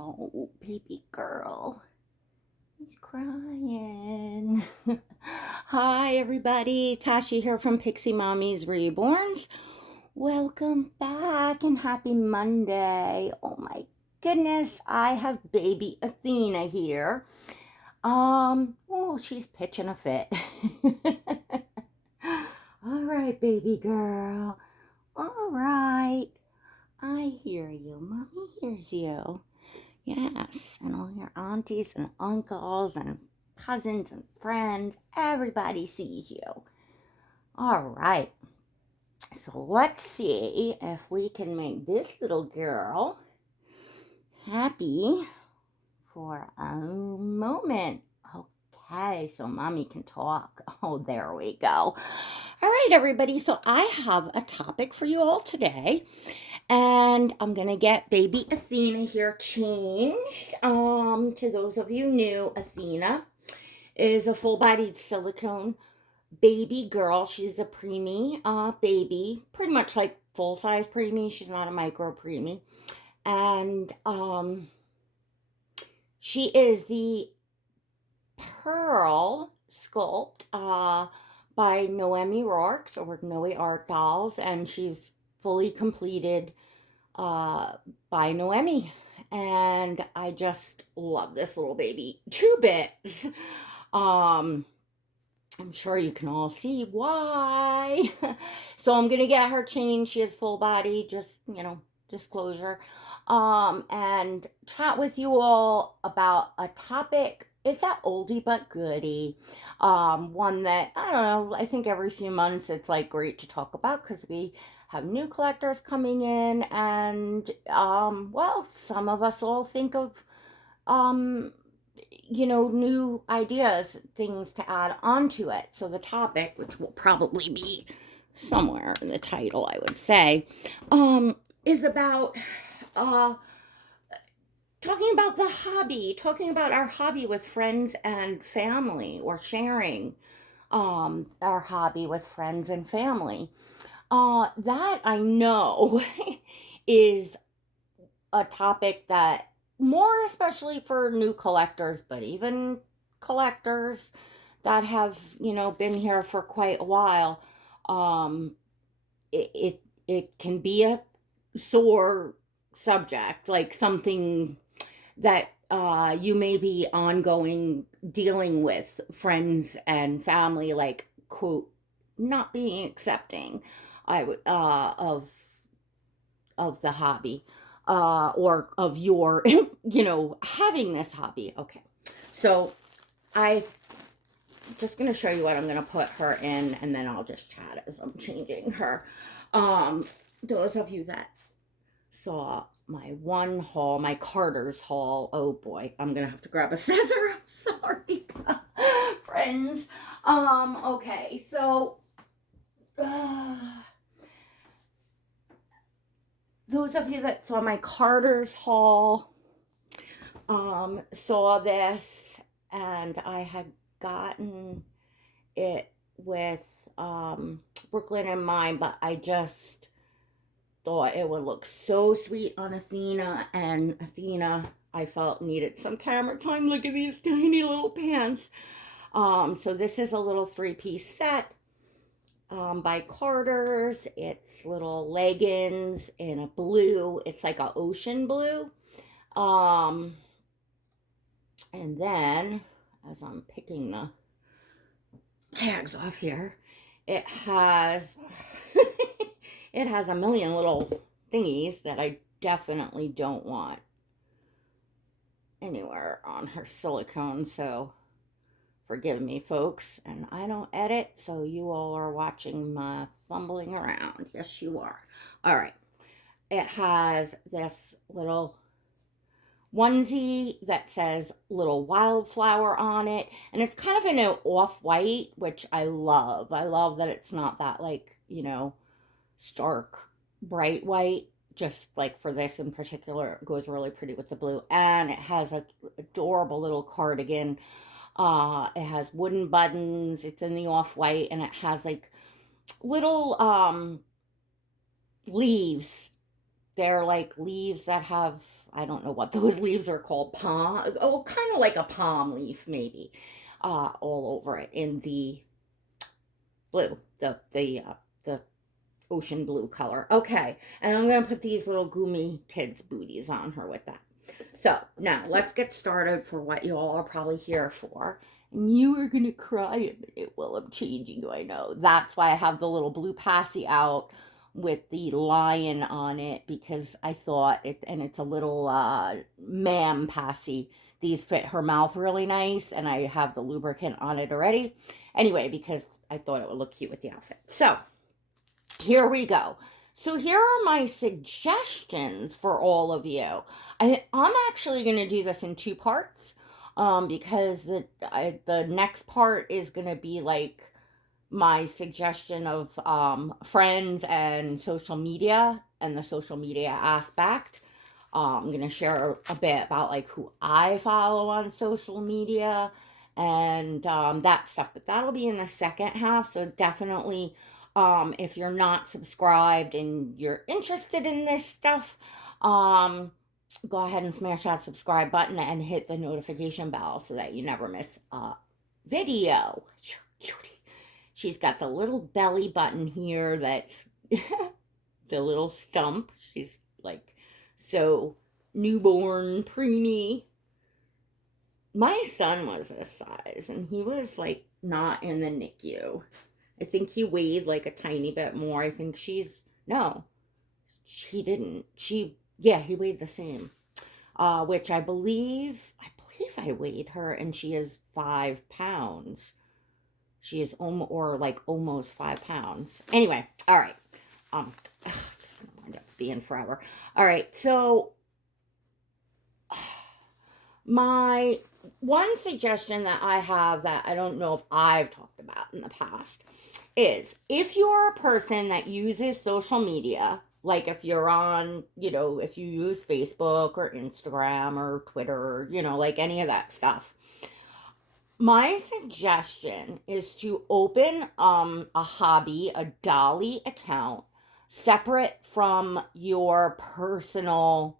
Oh, baby girl, he's crying. Hi, everybody. Tashi here from Pixie Mommy's Reborns. Welcome back and happy Monday. Oh my goodness, I have baby Athena here. Oh, she's pitching a fit. All right, baby girl. All right. I hear you. Mommy hears you. Yes, and all your aunties and uncles and cousins and friends, everybody sees you. All right, so let's see if we can make this little girl happy for a moment. Okay, so mommy can talk. Oh, there we go. All right, everybody, so I have a topic for you all today. And I'm going to get baby Athena here changed. To those of you new, Athena is a full-bodied silicone baby girl. She's a preemie baby, pretty much like full-size preemie. She's not a micro preemie. And she is the Pearl sculpt by Noemie Roarks or Noe Art Dolls, and she's fully completed by Noemie. And I just love this little baby. 2 bits. Um, I'm sure you can all see why. So I'm going to get her changed. She is full body, just, disclosure. And chat with you all about a topic. It's a oldie but goodie. One that, I don't know, I think every few months it's like great to talk about because we have new collectors coming in. And, well, some of us all think of, um, new ideas, things to add onto it. So the topic, which will probably be somewhere in the title, I would say, is about talking about the hobby, talking about our hobby with friends and family, or sharing our hobby with friends and family. That I know is a topic that more especially for new collectors, but even collectors that have, been here for quite a while, um, it can be a sore subject, like something that you may be ongoing dealing with friends and family, like quote, not being accepting, I would of the hobby, or of your, having this hobby. Okay, so I'm just going to show you what I'm going to put her in, and then I'll just chat as I'm changing her. Those of you that saw my one haul, my Carter's haul, oh boy, I'm going to have to grab a scissor. I'm sorry, friends. Okay, so those of you that saw my Carter's haul saw this, and I had gotten it with Brooklyn in mind, but I just thought it would look so sweet on Athena, and Athena, I felt, needed some camera time. Look at these tiny little pants. So this is a little 3-piece set by Carter's. It's little leggings in a blue. It's like a ocean blue. And then, as I'm picking the tags off here, it has it has a million little thingies that I definitely don't want anywhere on her silicone. So forgive me, folks. And I don't edit, so you all are watching my fumbling around. Yes, you are. All right. It has this little onesie that says little wildflower on it, and it's kind of in an off-white, which I love. I love that it's not that, like, stark bright white. Just like for this in particular, it goes really pretty with the blue. And it has a adorable little cardigan. It has wooden buttons. It's in the off-white, and it has like little leaves they're like leaves that have, I don't know what those leaves are called, palm, oh, kind of like a palm leaf maybe, all over it in the blue, the ocean blue color. Okay, and I'm gonna put these little Goomy Kids booties on her with that. So now let's get started for what you all are probably here for. And you are gonna cry a minute while I'm changing you, I know. That's why I have the little blue passy out with the lion on it, because I thought it, and it's a little ma'am passy. These fit her mouth really nice, and I have the lubricant on it already. Anyway, because I thought it would look cute with the outfit. So here we go. So here are my suggestions for all of you. I'm actually going to do this in two parts, because the next part is going to be like my suggestion of friends and social media and the social media aspect. I'm going to share a bit about like who I follow on social media and that stuff, but that'll be in the second half. So definitely, if you're not subscribed and you're interested in this stuff, go ahead and smash that subscribe button and hit the notification bell so that you never miss a video. She's got the little belly button here that's the little stump. She's like so newborn, preemie. My son was this size, and he was like not in the NICU. I think he weighed like a tiny bit more. I think no, she didn't. Yeah, he weighed the same. Which I believe I weighed her, and she is 5 pounds. She is almost 5 pounds. Anyway, all right. It's gonna wind up being forever. All right, so my one suggestion that I have that I don't know if I've talked about in the past is if you're a person that uses social media, like if you're on, if you use Facebook or Instagram or Twitter, like any of that stuff, my suggestion is to open a hobby, a Dolly account, separate from your personal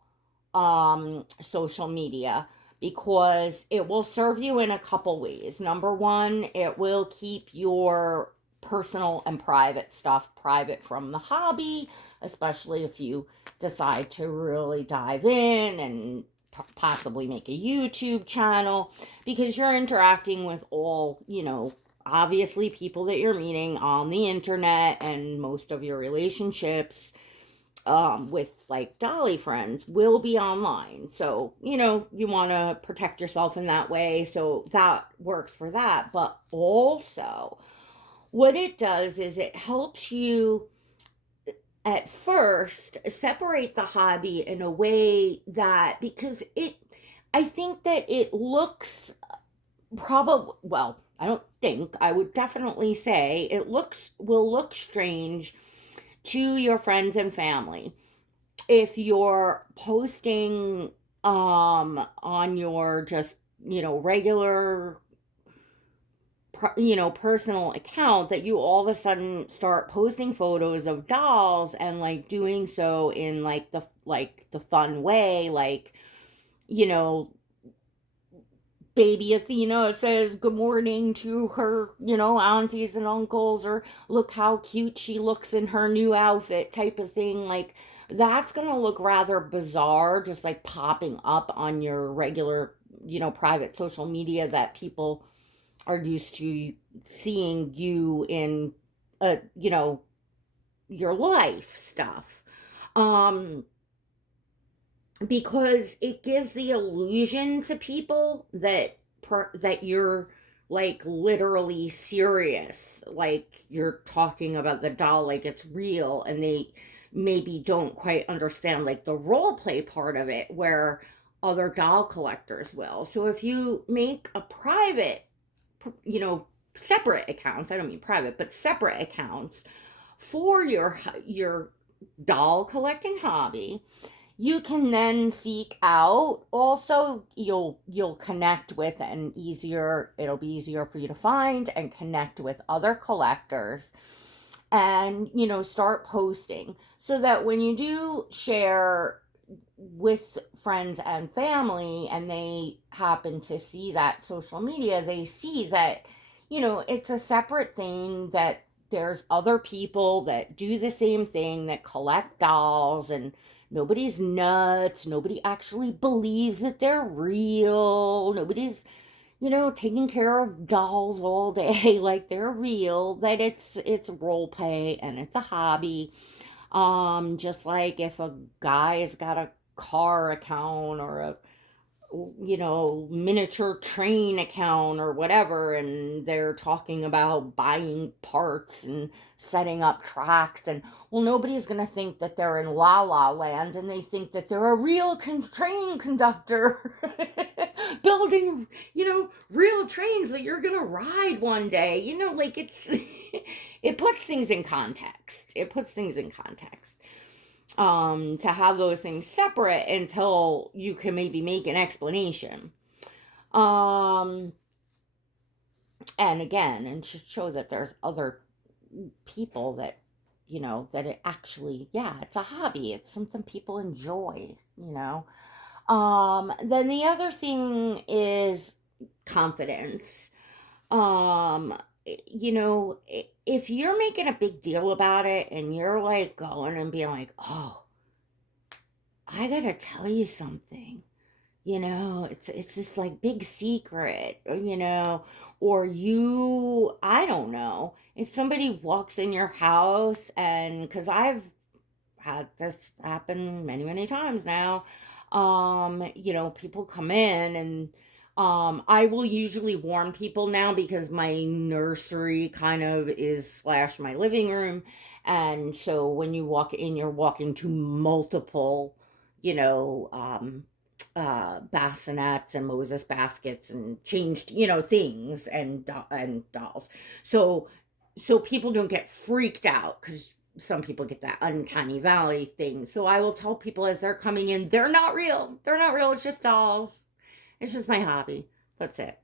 social media, because it will serve you in a couple ways. Number one, it will keep your personal and private stuff private from the hobby, especially if you decide to really dive in and possibly make a YouTube channel, because you're interacting with all, obviously people that you're meeting on the internet, and most of your relationships with like Dolly friends will be online. So, you want to protect yourself in that way. So that works for that. But also, what it does is it helps you at first separate the hobby in a way that, because I think that it looks probably, well, I would definitely say it will look strange to your friends and family if you're posting on your just regular personal account, that you all of a sudden start posting photos of dolls and like doing so in like the fun way, like you know baby Athena says good morning to her, aunties and uncles, or look how cute she looks in her new outfit type of thing. Like, that's going to look rather bizarre, just like popping up on your regular, private social media that people are used to seeing you in, your life stuff. Because it gives the illusion to people that that you're like literally serious, like you're talking about the doll like it's real, and they maybe don't quite understand like the role play part of it, where other doll collectors will. So if you make a private, separate accounts, I don't mean private, but separate accounts for your doll collecting hobby, you can then seek out, also you'll connect with, and it'll be easier for you to find and connect with other collectors, and start posting. so that when you do share with friends and family and they happen to see that social media, they see that, it's a separate thing, that there's other people that do the same thing, that collect dolls, and nobody's nuts. Nobody actually believes that they're real. Nobody's, taking care of dolls all day like they're real, that it's role play and it's a hobby. Just like if a guy has got a car account or a miniature train account or whatever, and they're talking about buying parts and setting up tracks, and well, nobody's gonna think that they're in La La Land, and they think that they're a real train conductor building, real trains that you're gonna ride one day. Like it's it puts things in context. To have those things separate until you can maybe make an explanation. Um, and again, and to show that there's other people that, that it actually, yeah, it's a hobby. It's something people enjoy. Then the other thing is confidence. Um, if you're making a big deal about it and you're like going and being like, oh, I gotta tell you something. It's this like big secret, or I don't know. If somebody walks in your house, and because I've had this happen many, many times now, people come in, and I will usually warn people now because my nursery kind of is slash my living room. And so when you walk in, you're walking to multiple, you know, um, bassinets and Moses baskets and changed, things and and dolls. So people don't get freaked out, because some people get that uncanny valley thing. So I will tell people as they're coming in, they're not real. They're not real. It's just dolls. It's just my hobby. That's it.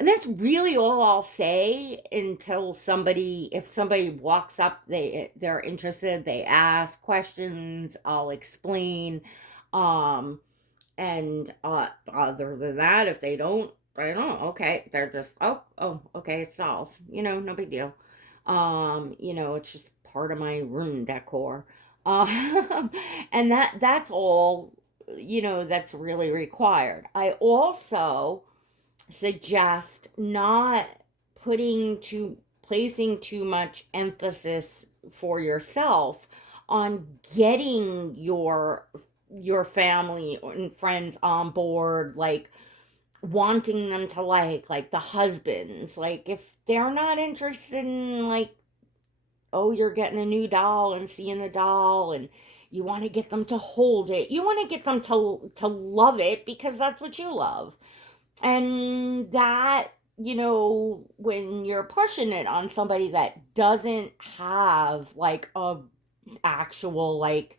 And that's really all I'll say until if somebody walks up, they're interested, they ask questions, I'll explain. Um, and other than that, if they don't, I don't know. Okay, they're just, okay, it's dolls. No big deal. It's just part of my room decor. Um, and that's all. That's really required. I also suggest not placing too much emphasis for yourself on getting your family and friends on board, like wanting them to like the husbands, like if they're not interested in, like, oh, you're getting a new doll and seeing the doll, and you want to get them to hold it, you want to get them to love it because that's what you love. And that, when you're pushing it on somebody that doesn't have like a actual like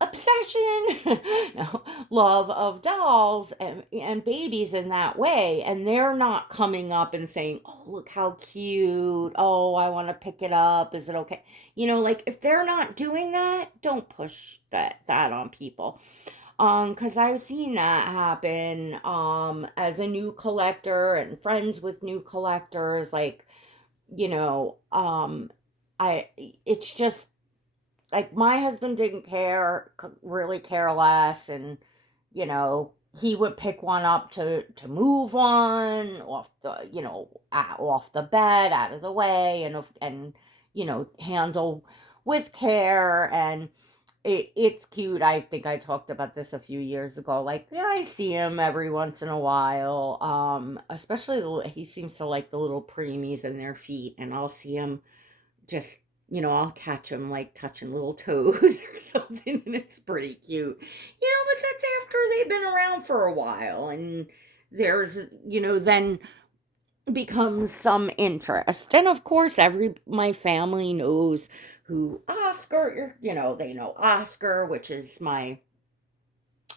obsession, no, love of dolls and babies in that way, and they're not coming up and saying, oh, look how cute, oh, I want to pick it up, is it okay, like if they're not doing that, don't push that on people. Because I've seen that happen as a new collector and friends with new collectors, like, you know um I it's just like my husband didn't really care less, and he would pick one up to move one off off the bed, out of the way, and handle with care. And it's cute. I think I talked about this a few years ago. Like, yeah, I see him every once in a while. Especially he seems to like the little preemies in their feet, and I'll see him just, I'll catch him like touching little toes or something, and it's pretty cute. But that's after they've been around for a while, and there's, then becomes some interest. And of course, my family knows who Oscar, they know Oscar, which is my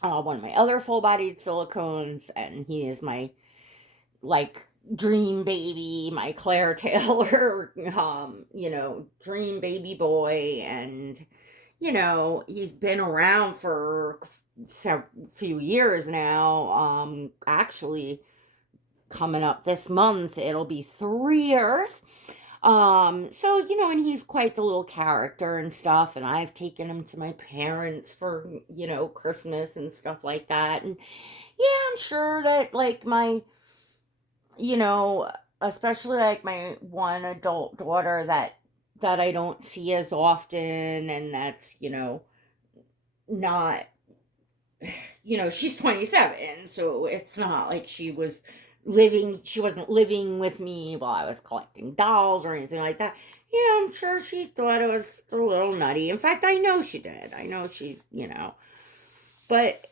one of my other full-bodied silicones, and he is my like dream baby, my Claire Taylor dream baby boy. And he's been around for few years now. Actually, coming up this month, it'll be 3 years. So, and he's quite the little character and stuff, and I've taken him to my parents for, Christmas and stuff like that. And yeah, I'm sure that like you know, especially like my one adult daughter that I don't see as often, and that's, not, she's 27, so it's not like she wasn't living with me while I was collecting dolls or anything like that. I'm sure she thought it was a little nutty. In fact, I know she did. I know but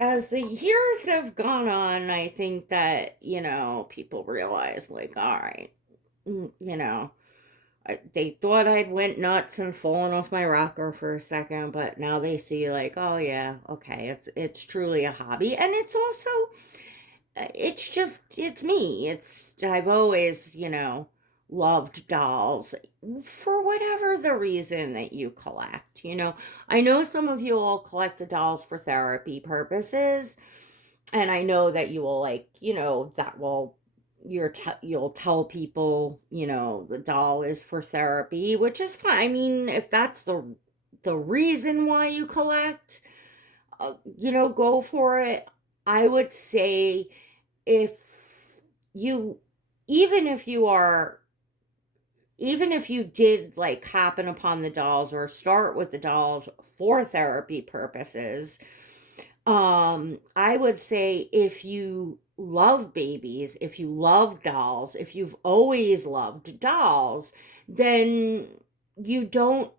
as the years have gone on, I think that, people realize, like, all right, you know, they thought I'd went nuts and fallen off my rocker for a second, but now they see, like, oh yeah, okay, it's truly a hobby, and it's also, it's me. I've always, loved dolls for whatever the reason that you collect. I know some of you all collect the dolls for therapy purposes, and I know that you will, like, that will you'll tell people, the doll is for therapy, which is fine. I mean, if that's the reason why you collect, go for it. I would say, if you even if you are even if you did like happen upon the dolls or start with the dolls for therapy purposes, I would say, if you love babies, if you love dolls, if you've always loved dolls, then you don't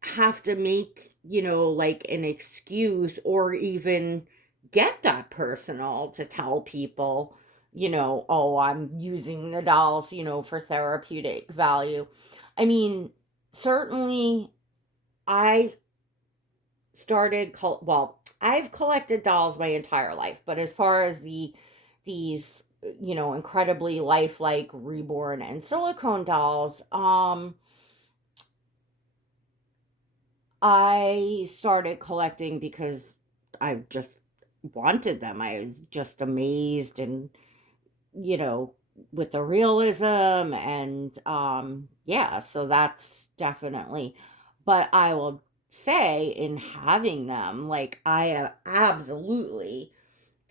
have to make, like an excuse or even get that personal to tell people, oh, I'm using the dolls, for therapeutic value. I mean, certainly I well, I've collected dolls my entire life, but as far as these, incredibly lifelike reborn and silicone dolls, I started collecting because I just wanted them. I was just amazed, and, you know, with the realism, and yeah, so that's definitely, but I will say, in having them, like, I absolutely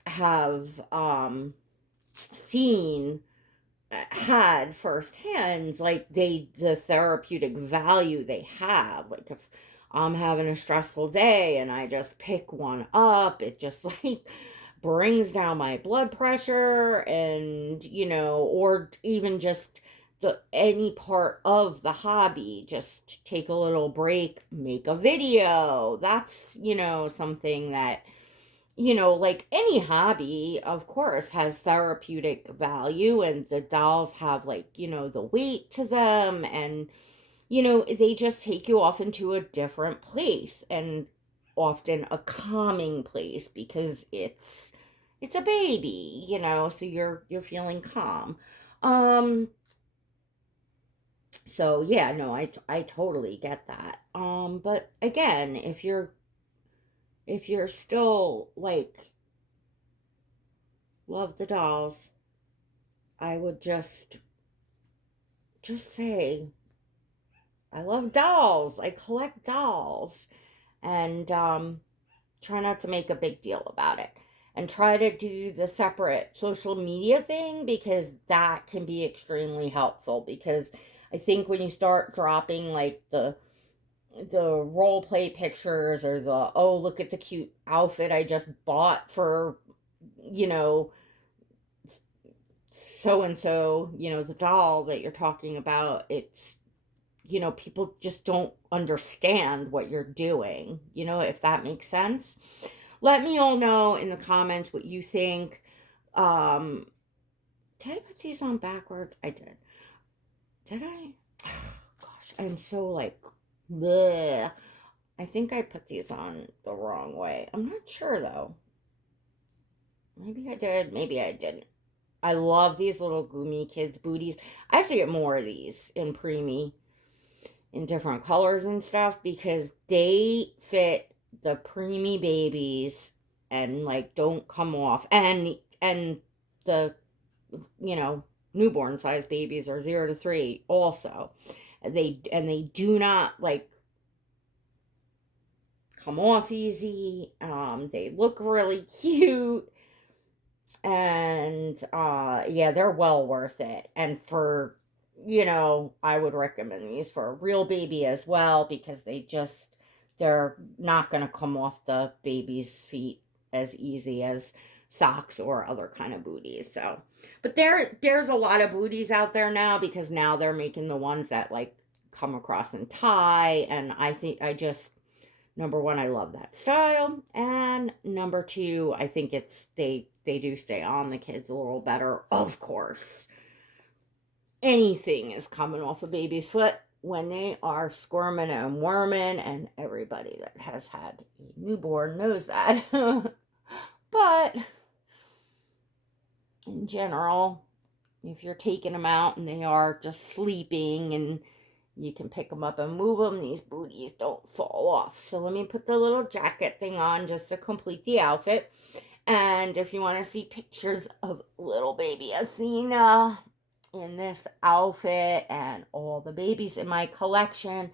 have seen, had firsthand, like, the therapeutic value they have. Like, if I'm having a stressful day and I just pick one up, it just like brings down my blood pressure, and, or even just the any part of the hobby, just take a little break, make a video. That's, something that, like any hobby, of course, has therapeutic value, and the dolls have, like, the weight to them, and, they just take you off into a different place, and often a calming place, because it's a baby, so you're feeling calm. Um, so yeah, no, I totally get that. But again, if you're still like love the dolls, I would just say, I love dolls. I collect dolls. And try not to make a big deal about it. And try to do the separate social media thing, because that can be extremely helpful. Because I think when you start dropping, like, the role play pictures, or the, oh, look at the cute outfit I just bought for, you know so and so, the doll that you're talking about, it's, people just don't understand what you're doing, if that makes sense. Let me all know in the comments what you think. Um, did I put these on backwards? I did. Did I? Gosh, I'm so like, bleh. I think I put these on the wrong way. I'm not sure though. Maybe I did, maybe I didn't. I love these little Gumi kids booties. I have to get more of these in Preemie. in different colors and stuff because they fit the preemie babies and like don't come off, and the you know newborn size babies are 0 to 3 also. They do not like come off easy. They look really cute, and yeah, they're well worth it. And for I would recommend these for a real baby as well because they're not going to come off the baby's feet as easy as socks or other kind of booties. So, but there's a lot of booties out there now because now they're making the ones that like come across and tie, and I think I just number one, I love that style, and number two, I think they do stay on the kids a little better. Of course, anything is coming off a baby's foot when they are squirming and worming, and everybody that has had a newborn knows that. But in general, if you're taking them out and they are just sleeping and you can pick them up and move them, these booties don't fall off. So let me put the little jacket thing on just to complete the outfit. And if you want to see pictures of little baby Athena in this outfit and all the babies in my collection,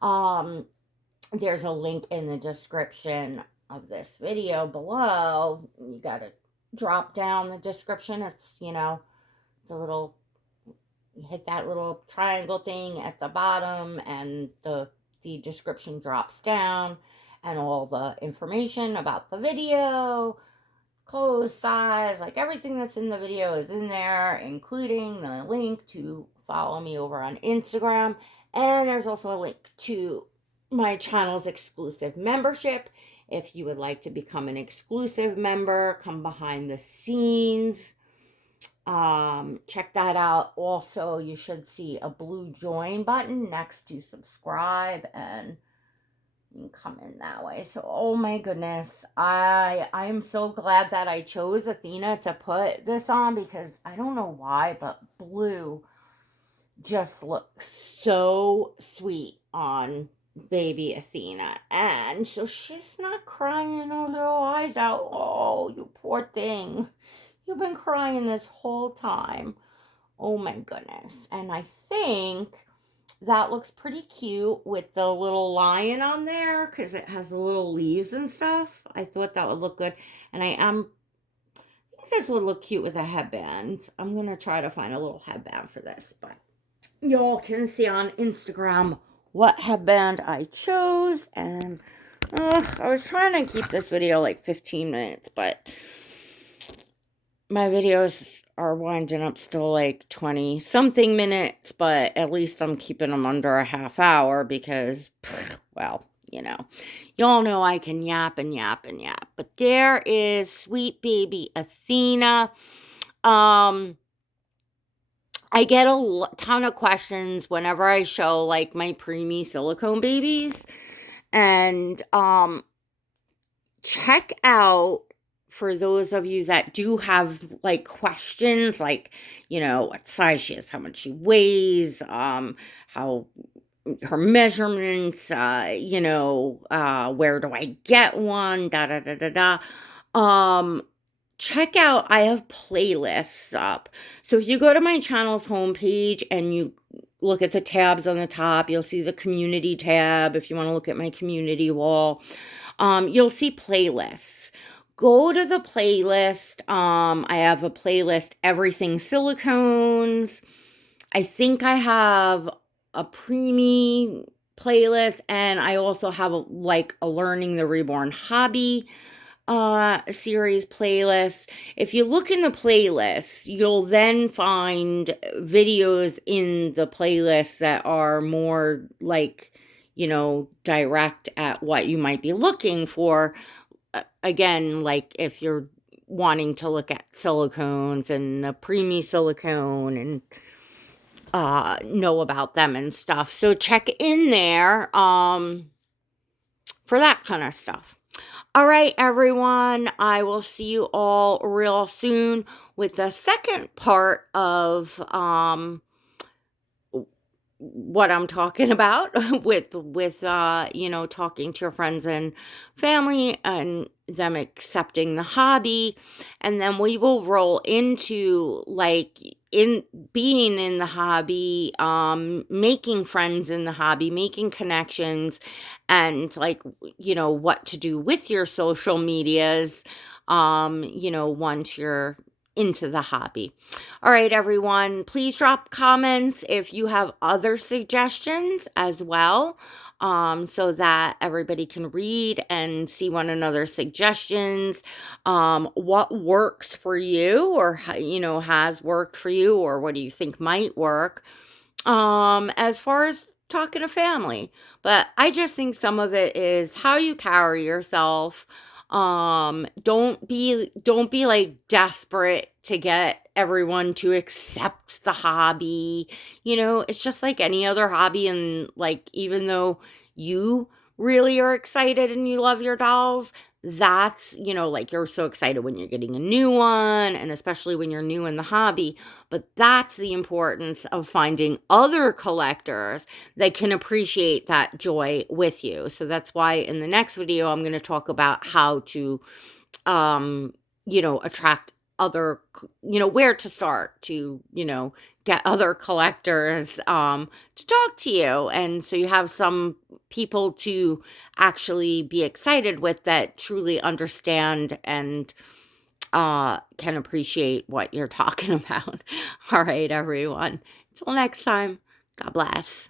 there's a link in the description of this video below. You got to drop down the description. It's, the little hit that little triangle thing at the bottom, and the description drops down, and all the information about the video, clothes size, like everything that's in the video is in there, including the link to follow me over on Instagram. And there's also a link to my channel's exclusive membership. If you would like to become an exclusive member, come behind the scenes, check that out. Also, you should see a blue join button next to subscribe, and you can come in that way. So, oh my goodness, I am so glad that I chose Athena to put this on because I don't know why, but blue just looks so sweet on baby Athena. And so she's not crying her little eyes out. Oh, you poor thing. You've been crying this whole time. Oh my goodness. And I think that looks pretty cute with the little lion on there because it has the little leaves and stuff. I thought that would look good. And I think this would look cute with a headband. I'm going to try to find a little headband for this. But y'all can see on Instagram what headband I chose. And I was trying to keep this video like 15 minutes, but my videos are winding up still like 20 something minutes, but at least I'm keeping them under a half hour because, well, y'all know I can yap and yap and yap. But there is sweet baby Athena. I get a ton of questions whenever I show like my preemie silicone babies, and check out, for those of you that do have like questions, like what size she is, how much she weighs, how her measurements, where do I get one, da da da da da. Check out, I have playlists up. So if you go to my channel's homepage and you look at the tabs on the top, you'll see the community tab. If you want to look at my community wall, you'll see playlists. Go to the playlist. I have a playlist, everything silicones. I think I have a preemie playlist, and I also have a learning the reborn hobby series playlist. If you look in the playlist, you'll then find videos in the playlist that are more direct at what you might be looking for. Again, like if you're wanting to look at silicones and the preemie silicone and know about them and stuff. So check in there for that kind of stuff. All right, everyone, I will see you all real soon with the second part of what I'm talking about with you know, talking to your friends and family and them accepting the hobby. And then we will roll into like in being in the hobby, making friends in the hobby, making connections, and like, you know, what to do with your social medias, you know, once you're into the hobby. All right, everyone, please drop comments if you have other suggestions as well, so that everybody can read and see one another's suggestions. What works for you, or you know, has worked for you, or what do you think might work? As far as talking to family, but I just think some of it is how you carry yourself. Don't be like desperate to get everyone to accept the hobby. You know, it's just like any other hobby, and like even though you really are excited and you love your dolls, that's, you know, like you're so excited when you're getting a new one, and especially when you're new in the hobby. But that's the importance of finding other collectors that can appreciate that joy with you. So that's why in the next video, I'm going to talk about how to, um, you know, attract other, you know, where to start to, you know, get other collectors, to talk to you. And so you have some people to actually be excited with that truly understand and can appreciate what you're talking about. All right, everyone. Until next time, God bless.